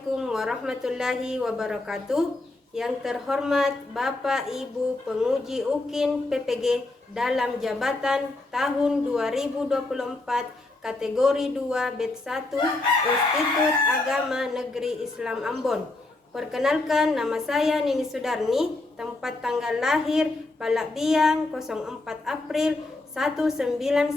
Assalamualaikum warahmatullahi wabarakatuh. Yang terhormat Bapak Ibu penguji UKIN PPG dalam jabatan tahun 2024 kategori 2 batch 1 Institut Agama Negeri Islam Ambon. Perkenalkan, nama saya Nini Sudarni, tempat tanggal lahir Palak Biang 04 April 1995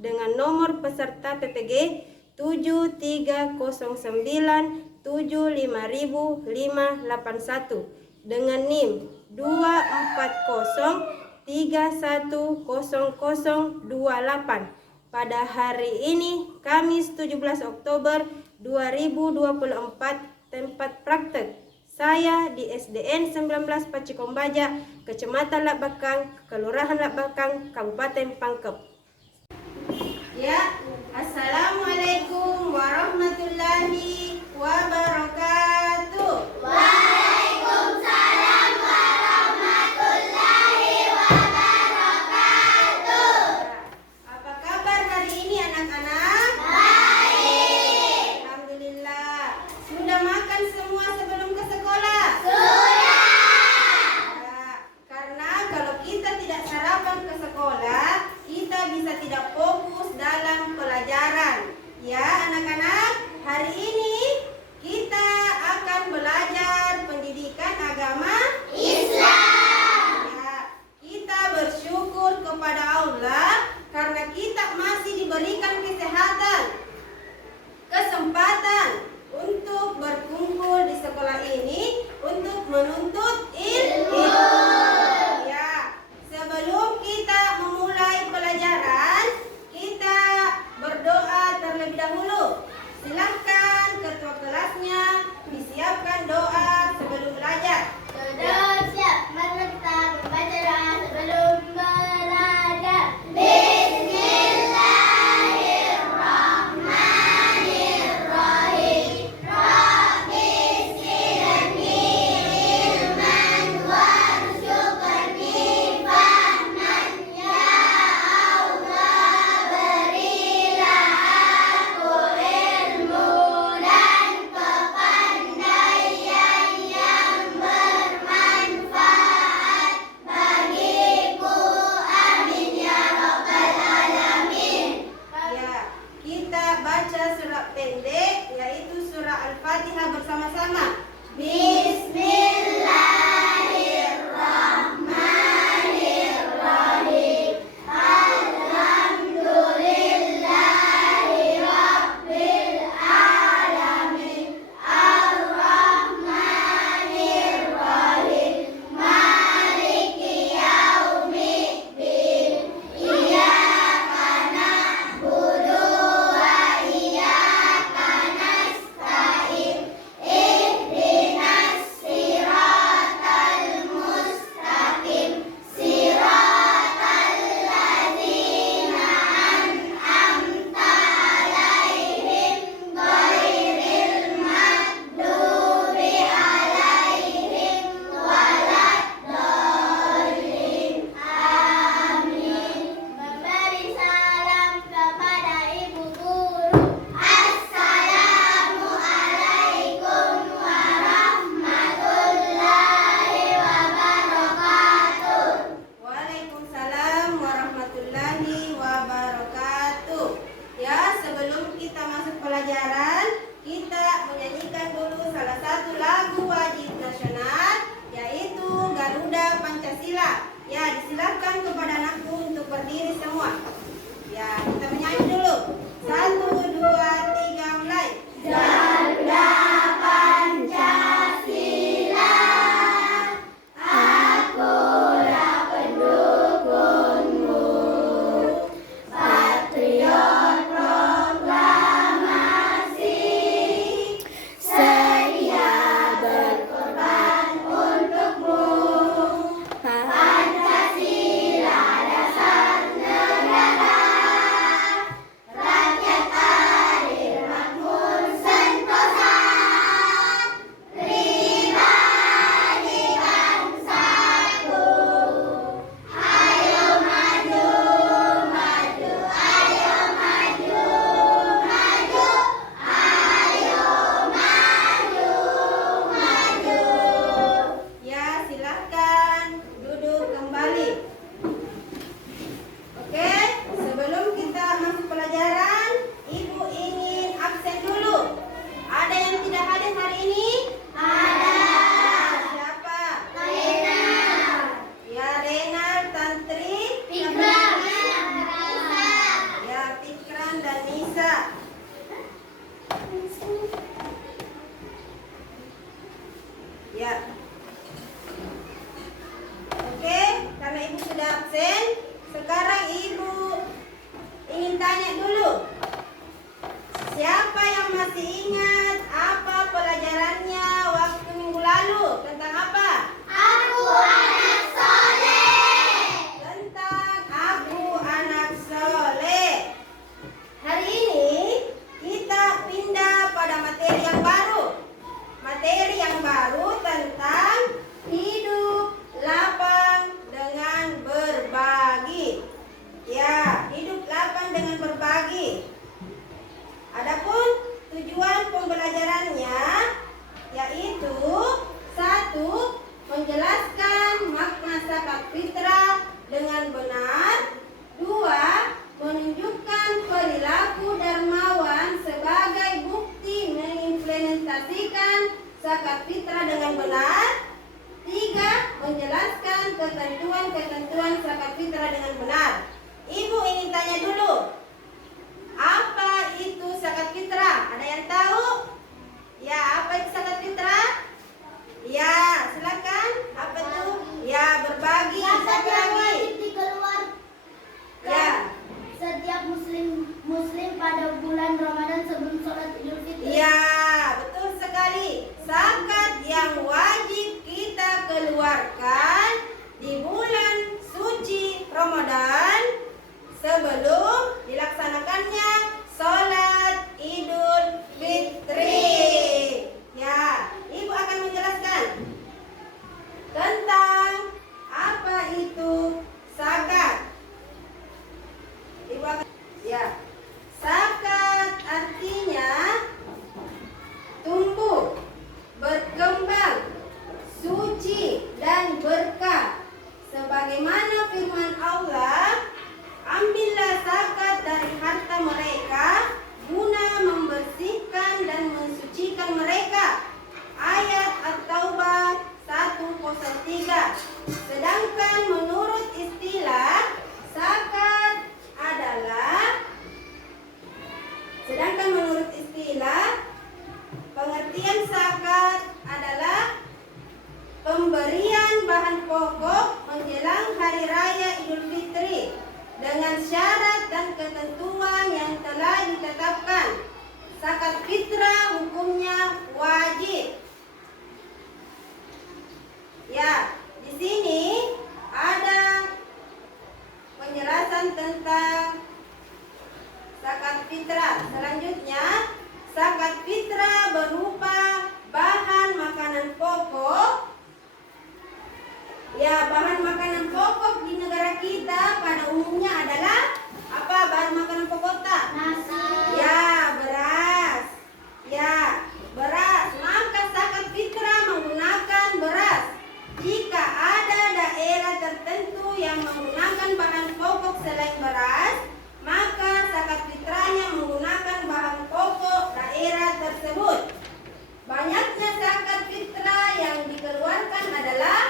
dengan nomor peserta PPG 73097500581 dengan NIM 240310028 pada hari ini Kamis 17 Oktober 2024. Tempat praktek saya di SDN 19 Pacikombaja, Kecamatan Lak Bakang, Kelurahan Lak Bakang, Kabupaten Pangkep. Ya, Assalamualaikum warahmatullahi wabarakatuh. Waalaikumsalam warahmatullahi wabarakatuh. Apa kabar hari ini anak-anak? Baik. Alhamdulillah. Sudah makan semua sebelum ke sekolah? Sudah. Ya, karena kalau kita tidak sarapan ke sekolah, kita bisa tidak fokus dalam pelajaran. Ya anak-anak, hari ini kita Ya. Oke, karena ibu sudah absen, sekarang ibu ingin tanya dulu. Siapa yang masih ingat apa pelajarannya waktu minggu lalu? Tentang apa? Aku anak soleh. Tentang aku anak soleh. Hari ini kita pindah pada materi yang baru. Materi yang baru tentang hidup lapang dengan berbagi. Ya, hidup lapang dengan berbagi. Adapun tujuan pembelajarannya yaitu 1. Menjelaskan makna zakat fitrah dengan benar. 2. Menunjukkan perilaku dermawan sebagai bukti mengimplementasikan zakat fitrah dengan benar. 3. Menjelaskan ketentuan-ketentuan zakat fitrah dengan benar. Ibu ingin tanya dulu, apa itu zakat fitrah? Ada yang tahu? Ya, apa itu zakat fitrah? Ya, silakan. Apa itu? Ya, berbagi. Zakat yang Berbagi. wajib dikeluarkan Ya. setiap muslim pada bulan Ramadan sebelum sholat Idul Fitri. Ya, betul sekali. Zakat yang wajib kita keluarkan di bulan suci Ramadan sebelum dilaksanakannya sholat Idul Fitri. Ya, ibu akan menjelaskan tentang apa itu zakat. Ibu akan, ya, zakat artinya tumbuh, berkembang, suci dan berkah. Sebagaimana firman Allah, ambillah zakat dari harta mereka guna membersihkan dan mensucikan mereka. Ayat At-Taubah 103. Sedangkan menurut istilah zakat adalah pengertian zakat adalah pemberian bahan pokok menjelang hari raya Idul Fitri dengan syarat dan ketentuan yang telah ditetapkan. Zakat fitrah hukumnya wajib. Ya, di sini ada penjelasan tentang zakat fitrah. Selanjutnya, zakat fitrah berupa bahan makanan pokok. Ya, bahan makanan pokok di negara kita pada umumnya adalah apa? Bahan makanan pokok tak? Nasi. Ya, beras. Ya, beras. Maka zakat fitrah menggunakan beras. Jika ada daerah tertentu yang menggunakan bahan pokok selain beras, maka zakat fitrahnya menggunakan bahan pokok daerah tersebut. Banyaknya zakat fitrah yang dikeluarkan adalah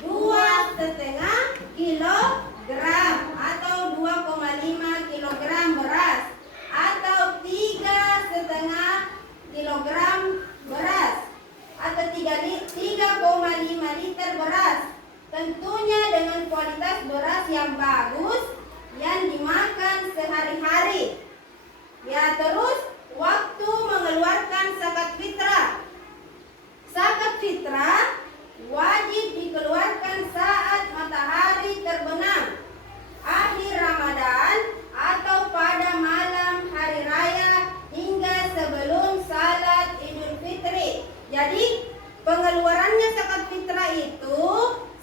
2,5 kilogram atau 2,5 kilogram beras atau 3,5 kilogram beras atau 3,5 liter beras. Tentunya dengan kualitas beras yang bagus yang dimakan sehari-hari. Ya, terus waktu mengeluarkan zakat fitrah. Zakat fitrah wajib dikeluarkan saat matahari terbenam, akhir Ramadan atau pada malam hari raya hingga sebelum salat Idul Fitri. Jadi pengeluarannya zakat fitrah itu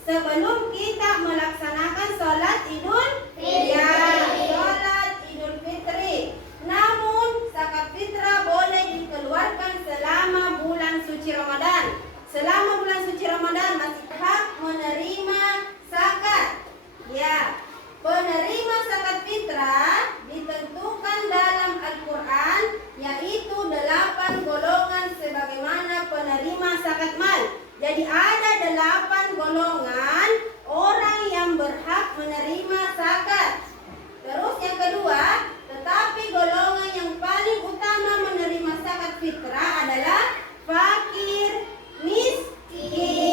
sebelum kita melaksanakan sholat Idul Fitri. Ya, sholat Idul Fitri. Namun zakat fitrah boleh dikeluarkan selama bulan suci Ramadan. Selama bulan suci Ramadan masih hak menerima zakat. Ya, penerima zakat fitrah ditentukan dalam Al-Quran, yaitu 8 golongan sebagaimana penerima zakat mal. Jadi ada 8 golongan orang yang berhak menerima zakat. Terus yang kedua, tetapi golongan yang paling utama menerima zakat fitrah adalah fakir miskin.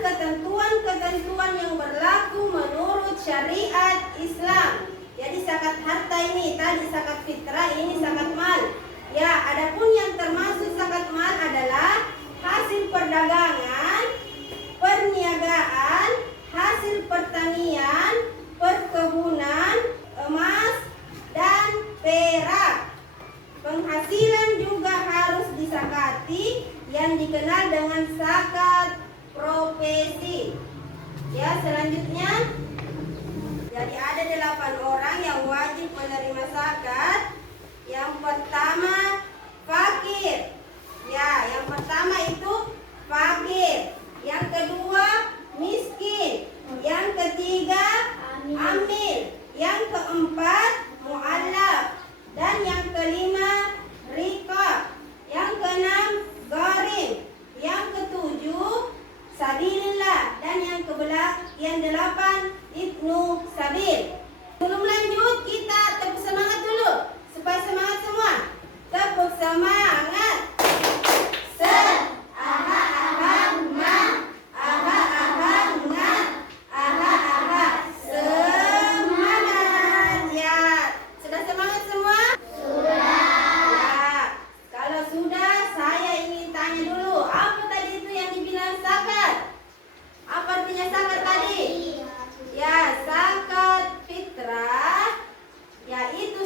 ketentuan-ketentuan yang berlaku menurut syariat Islam. Jadi zakat harta ini tadi zakat fitrah, ini zakat mal. Ya, adapun yang termasuk zakat mal adalah hasil perdagangan, perniagaan, hasil pertanian, perkebunan, emas dan perak. Penghasilan juga harus disakati yang dikenal dengan zakat profesi. Ya, selanjutnya jadi ada 8 orang yang wajib menerima zakat. Yang pertama fakir. Ya, yang pertama itu fakir. Yang kedua miskin. Yang ketiga amil. Yang keempat mu'allaf. Dan yang kelima riqab. Yang keenam gharim. Yang ketujuh sabilillah. Dan yang delapan ibnu sabil. Sebelum lanjut kita tepuk semangat dulu. Supaya semangat semua. Tepuk semangat.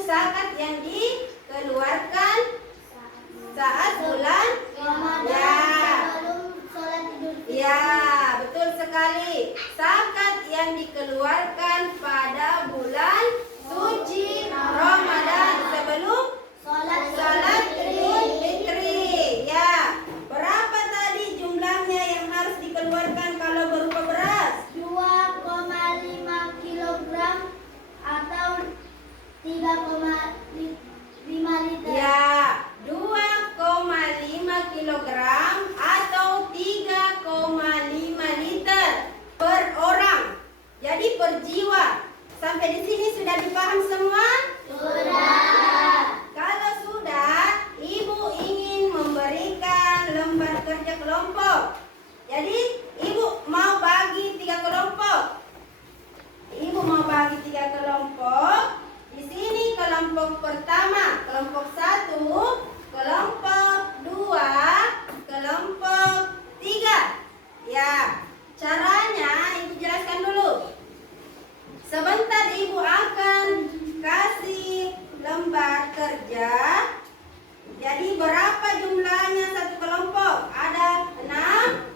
Zakat yang dikeluarkan saat bulan ya, betul sekali. Zakat yang dikeluarkan pada bulan suci Ramadan sebelum salat Idul Fitri. Ya, berapa tadi jumlahnya yang harus dikeluarkan kalau berupa beras? 2,5 kilogram atau 3,5 liter. Ya, 2,5 kilogram atau 3,5 liter per orang. Jadi per jiwa. Sampai di sini sudah dipaham semua? Sudah. Kalau sudah, ibu ingin memberikan lembar kerja kelompok. Jadi ibu mau bagi 3 kelompok. Ibu mau bagi 3 kelompok. Di sini kelompok pertama, kelompok 1, kelompok 2, kelompok 3. Ya, caranya ibu jelaskan dulu. Sebentar ibu akan kasih lembar kerja. Jadi berapa jumlahnya satu kelompok? Ada 6,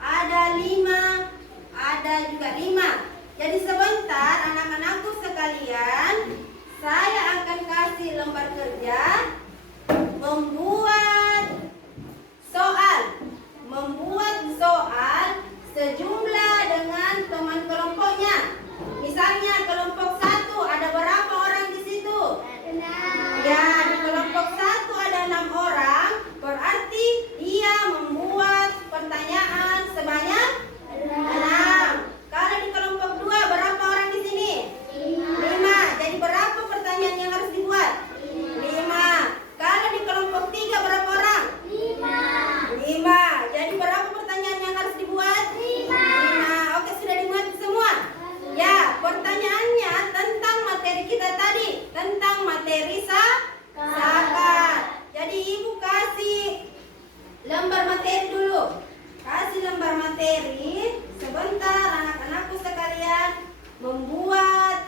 ada 5, ada juga 5. Jadi sebentar anak-anakku sekalian, saya akan kasih lembar kerja membuat soal sejumlah dengan teman kelompoknya. Misalnya kelompok 1 ada berapa orang di situ? 6. Ya, di kelompok 1 ada 6 orang, berarti dia membuat pertanyaan sebanyak 6. Kalau di kelompok 2 berapa orang di sini? 5. Jadi berapa pertanyaan yang harus dibuat? 5. Kalau di kelompok 3 berapa orang? 5. Jadi berapa pertanyaan yang harus dibuat? 5. Oke, sudah dibuat semua? Ya, pertanyaannya tentang materi kita tadi, tentang materi zakat. Jadi ibu kasih lembar materi dulu. Kasih lembar materi. Sebentar anak-anakku sekalian membuat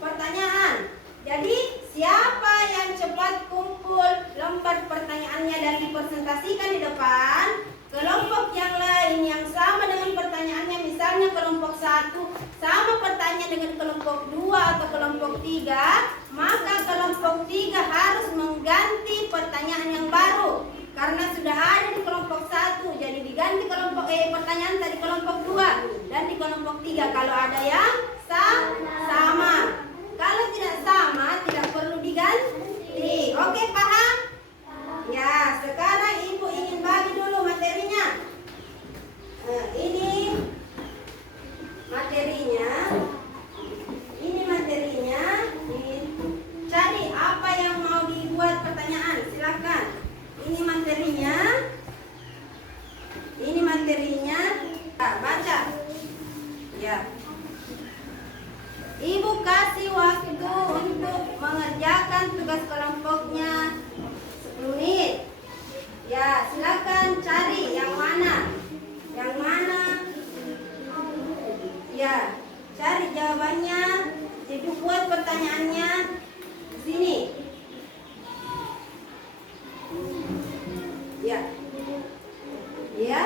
pertanyaan. Jadi siapa yang cepat kumpul lembar pertanyaannya dan dipresentasikan di depan, kelompok yang lain yang sama dengan pertanyaannya, misalnya kelompok 1 sama pertanyaan dengan kelompok 2 atau kelompok 3, maka kelompok 3 harus mengganti pertanyaan yang baru. Karena sudah ada di kelompok 1, jadi diganti pertanyaan tadi kelompok 2 dan di kelompok 3 kalau ada yang sama. Kalau tidak sama, tidak perlu diganti. Oke, paham? Ya, sekarang ibu ingin bagi dulu materinya. Ini materinya. Cari apa yang mau dibuat pertanyaan, silakan. Ini materinya. Nah, baca. Ya. Ibu kasih waktu untuk mengerjakan tugas kelompoknya 10 menit. Ya, silakan cari yang mana. Yang mana? Ya, cari jawabannya. Jadi buat pertanyaannya di sini. Ya. Ya.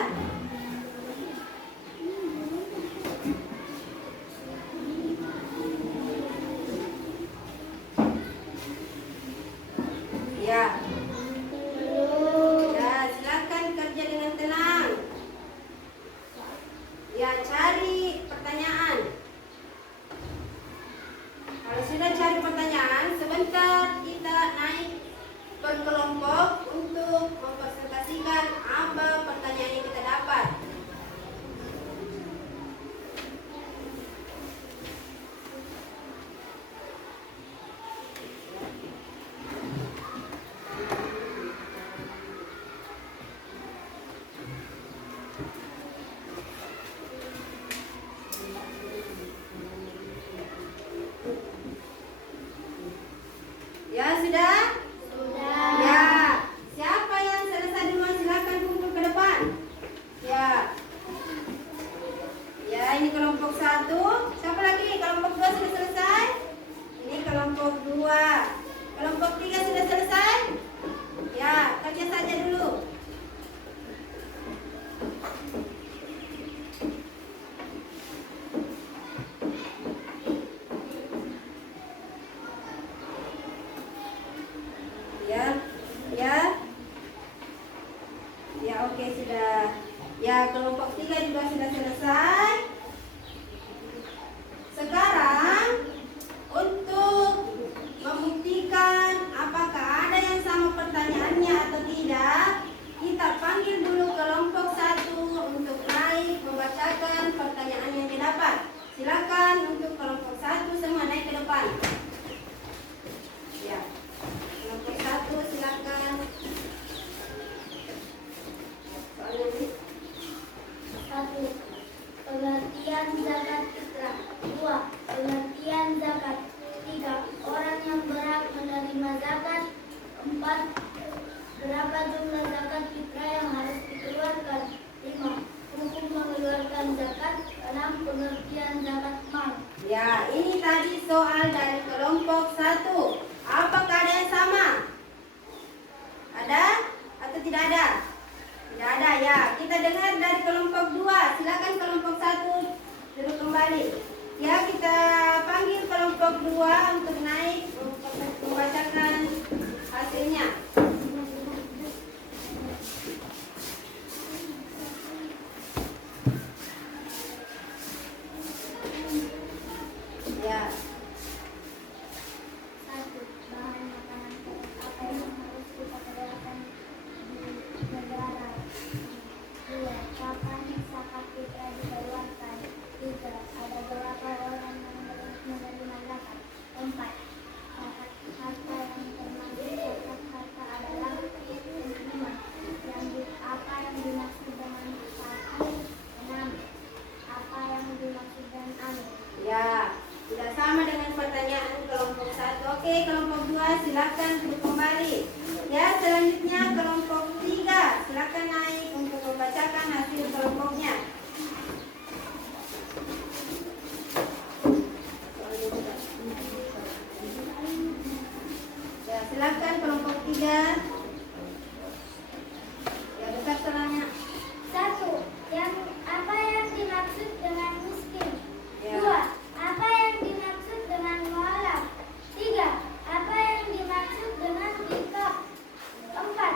Ya. Ya, silakan kerja dengan tenang. Ya, cari pertanyaan. Kalau sudah cari pertanyaan, sebentar kita naik berkelompok untuk mempresentasikan apa pertanyaan yang kita dapat. Ya, sudah? Sudah. Ya. Siapa yang selesai duluan silakan kumpul ke depan. Ya. Ya, ini kelompok 1. Siapa lagi? Kelompok 2 sudah selesai? Ini kelompok 2. Kelompok 3 sudah selesai? Ya, kerja saja dulu. Ya. Ya. Ya, oke, sudah. Ya, kelompok 3 juga sudah selesai. Sekarang untuk membuktikan apakah ada yang sama pertanyaannya atau tidak, kita panggil dulu kelompok 1 untuk naik membacakan pertanyaan yang didapat. Silakan untuk kelompok 1 semua naik ke depan. Ya. Kelompok 1 silakan. Soalnya ini 1. Pengertian zakat fitrah. 2. Pengertian zakat. 3. Orang yang berhak menerima zakat. 4. Berapa jumlah zakat fitrah yang harus dikeluarkan. 5. Hukum mengeluarkan zakat. 6. Pengertian zakat mal. Ya, ini tadi soal dari kelompok 1. Apakah ada yang sama? Ada atau tidak ada? Tidak ada, ya. Kita dengar dari kelompok 2. Silakan kelompok 1 duduk kembali. Ya, kita panggil kelompok 2 untuk naik untuk membacakan hasilnya. Ya. 1. Bahan makanan apa yang harus diperdayakan di negara. 2. Kapan zakat fitrah dikeluarkan. 3. Ada berapa orang yang menerima zakat. 4. Harta yang termasuk zakat harta adalah. 5. Apa yang dimaksud dengan fakir. 6. Apa yang dimaksud dengan amil. Ya, tidak sama dengan pertanyaan kelompok 1. Oke, kelompok 2 silakan duduk kembali. Ya, selanjutnya kelompok 3 silakan naik untuk membacakan hasil kelompoknya. Ya, silakan kelompok 3. Ya, besar suaranya. 1. Apa yang dimaksud dengan miskin. Ya. 2. Apa yang dimaksud dengan mualaf. 3. Apa yang dimaksud dengan nikah. 4.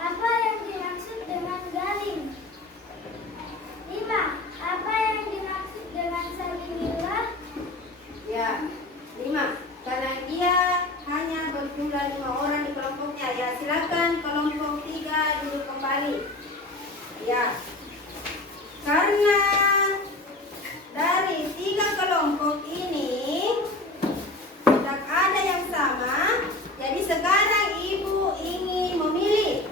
Apa yang dimaksud dengan galing. 5. Apa yang dimaksud dengan sabilillah. Ya, 5. Karena dia hanya berjumlah 5 orang di kelompoknya. Ya, silakan kelompok 3 duduk kembali. Ya. Karena dari 3 kelompok ini tidak ada yang sama, jadi sekarang Ibu ingin memilih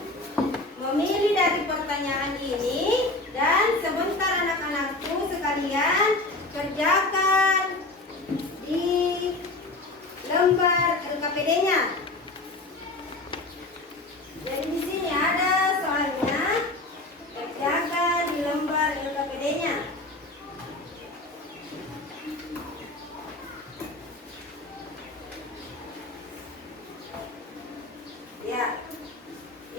dari pertanyaan ini, dan sebentar anak-anakku sekalian, dikerjakan di lembar LKPD-nya. Jadi di sini ada soalnya, kerjakan di lembar LKPD-nya. Ya,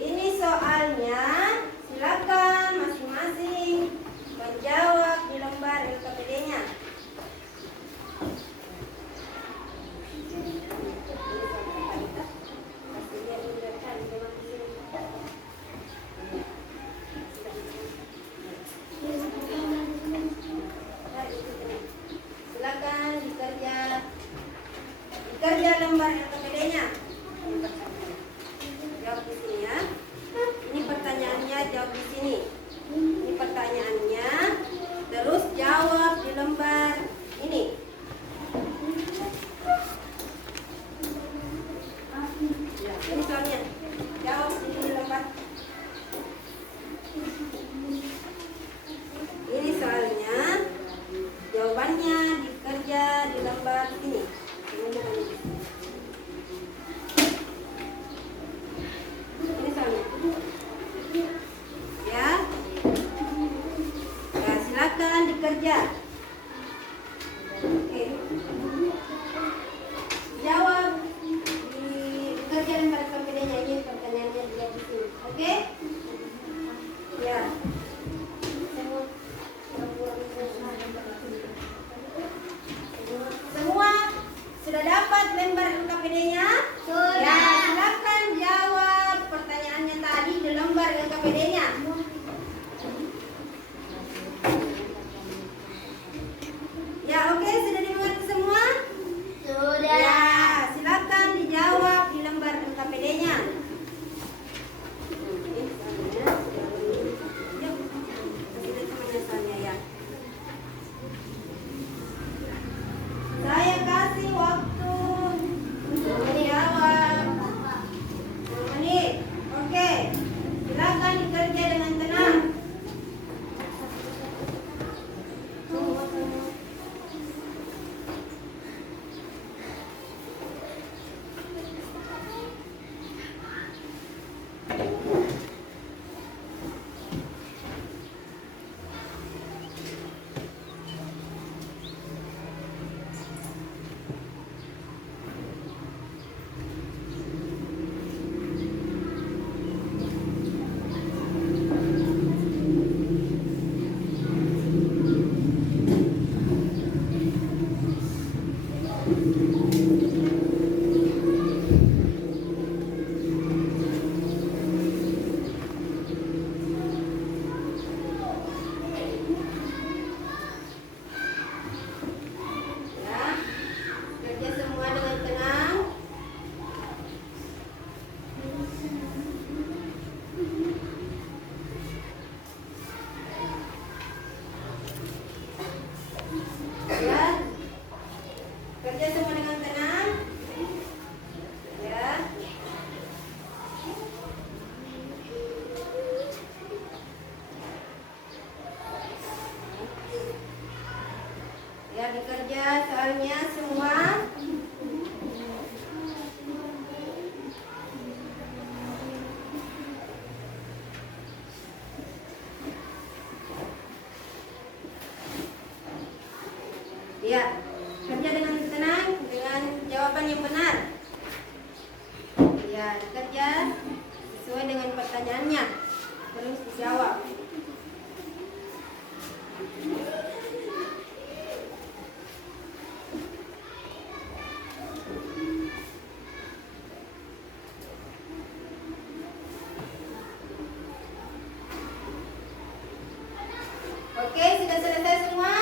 ini soalnya. Silakan masing-masing menjawab di lembar LKPD-nya. Silakan dikerja lembar LKPD-nya. Jawab di sini ya. Ini pertanyaannya, jawab di sini. Ini pertanyaannya, terus jawab di lembar ini. Ya, ini soalnya. Jawab di sini lembar. Ini soalnya, jawabannya dikerja di lembar ini. Ini soalnya. Ya. Ya, silakan dikerja. Oke. Jawab dikerja lembar LKPD-nya. Ini pertanyaannya dijawab di sini. Oke? Ya. Semua sudah dapat lembar LKPD-nya? Sudah. Ya, silakan jawab pertanyaannya tadi di lembar LKPD-nya. Ya, oke, sudah dimengerti semua? Sudah. Ya, silakan dijawab di lembar LKPD-nya. Saya kasih waktu untuk menjawab 10 menit. Oke, silakan dikerja dengan tenang. Ya, kerja semua dengan tenang. Ya, kerja semua dengan tenang. Ya. Ya, dikerja soalnya semua. Ya, kerja dengan tenang, dengan jawaban yang benar. Ya, kerja sesuai dengan pertanyaannya. Terus dijawab. Oke, sudah selesai semua?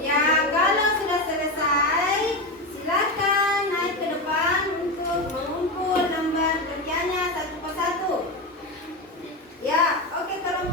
Ya, kalau sudah selesai, silakan naik ke depan untuk mengumpul lembar kerjanya satu persatu. Ya, oke, kalau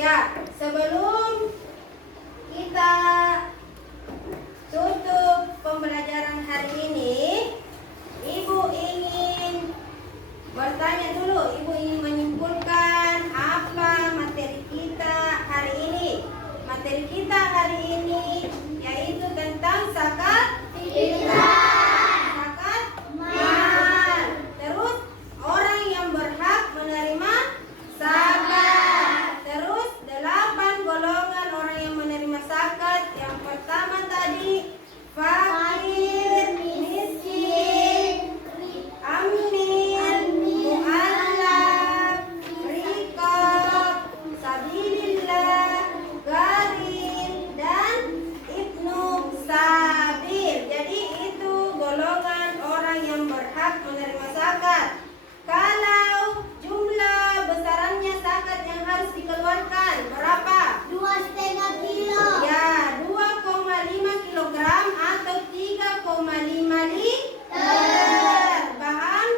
Ya, sebelum kita tutup pembelajaran hari ini, Ibu ingin bertanya dulu. Ibu ingin menyimpulkan apa materi kita hari ini. Materi kita hari ini yaitu tentang zakat fitrah, zakat mal. Terus orang yang berhak menerima zakat. Terus 8 golongan orang yang menerima zakat. Yang pertama tadi fakir, miskin, amil, mu'allaf, riqab, sabilillah, gharim, dan ibnu sabil. Jadi itu golongan orang yang berhak menerima zakat. Kalau jumlah besarannya zakat yang harus dikeluarkan berapa? 2,5 kilo. Ya, 2,5 kilogram atau 3,5 liter. Bahan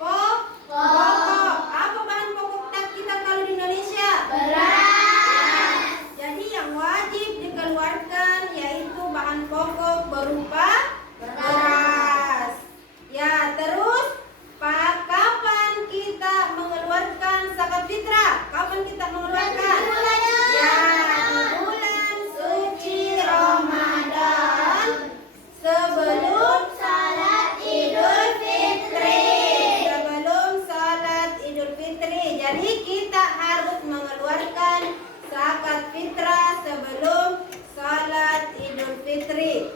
pokok. Apa bahan pokok kita kalau di Indonesia? Beras. Jadi yang wajib dikeluarkan yaitu bahan pokok berupa beras. Ya, terus kapan kita mengeluarkan zakat fitrah? Kapan kita mengeluarkan? Ya, di bulan suci Ramadan sebelum salat Idul Fitri. sebelum salat Idul Fitri. Jadi kita harus mengeluarkan zakat fitrah sebelum salat Idul Fitri.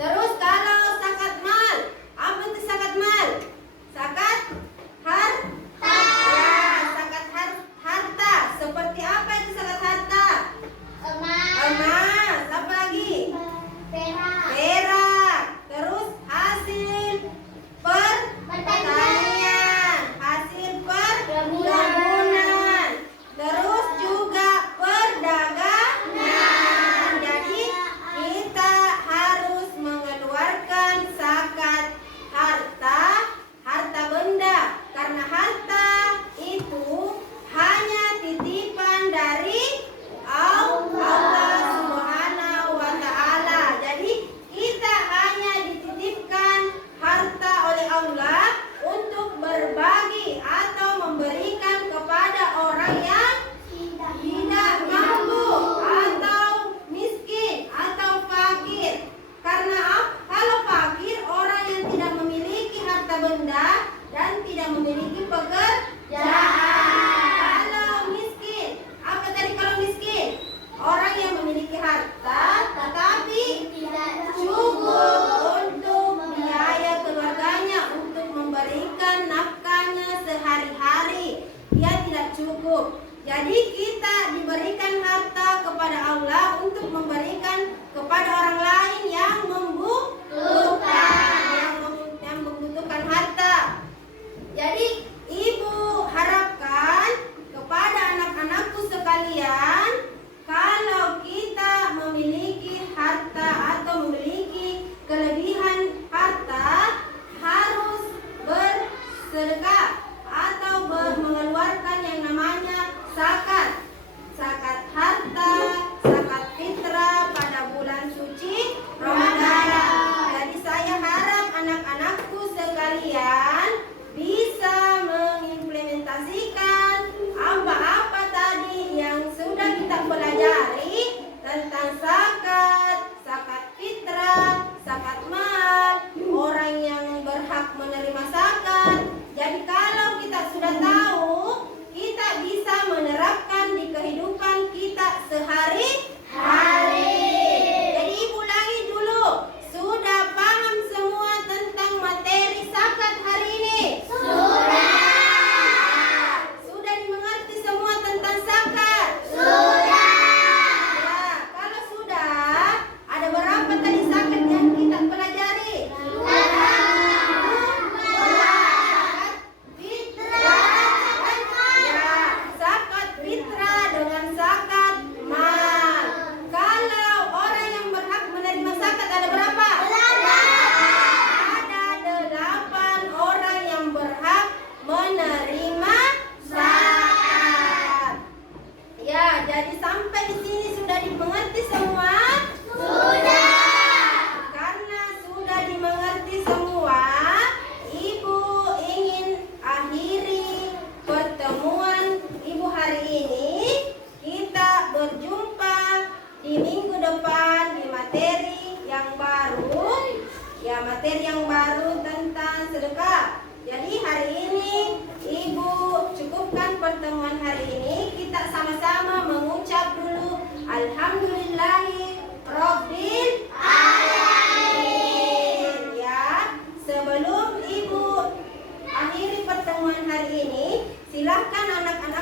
Terus kalau zakat mal, apa itu zakat mal? Zakat harta. Ya, zakat harta. Seperti apa itu zakat harta? Emas. Apa lagi? Perak. Terus hasil pertanian, hasil perkebunan, terus juga perdagangan. Jadi kita harus mengeluarkan zakat harta benda, karena harta itu hanya titipan dari Allah Subhanahu wa Ta'ala. Jadi kita hanya dititipkan harta oleh Allah untuk berbagi atau memberikan kepada orang yang tidak mampu atau miskin atau fakir. Karena kalau fakir orang yang tidak memiliki harta benda dan tidak memiliki pekerjaan. Kalau miskin, apa tadi kalau miskin? Orang yang memiliki harta tetapi Tidak cukup untuk biaya keluarganya, untuk memberikan nafkahnya sehari-hari. Dia tidak cukup. Jadi kita diberikan harta kepada Allah untuk memberikan kepada orang lain yang membutuhkan harta. Jadi ibu harapkan kepada anak-anakku sekalian, kalau kita memiliki harta atau memiliki kelebihan harta, harus bersedekah atau mengeluarkan yang namanya zakat harta, zakat fitrah pada bulan suci Ramadan. Jadi saya harap anak-anakku sekalian bisa mengimplementasikan apa-apa tadi yang sudah kita pelajari tentang zakat fitrah, zakat mal, orang yang berhak menerima zakat. Jadi pertemuan hari ini kita sama-sama mengucap dulu Alhamdulillahi Rabbil Alamin. Ya, sebelum Ibu akhiri pertemuan hari ini, silahkan anak-anak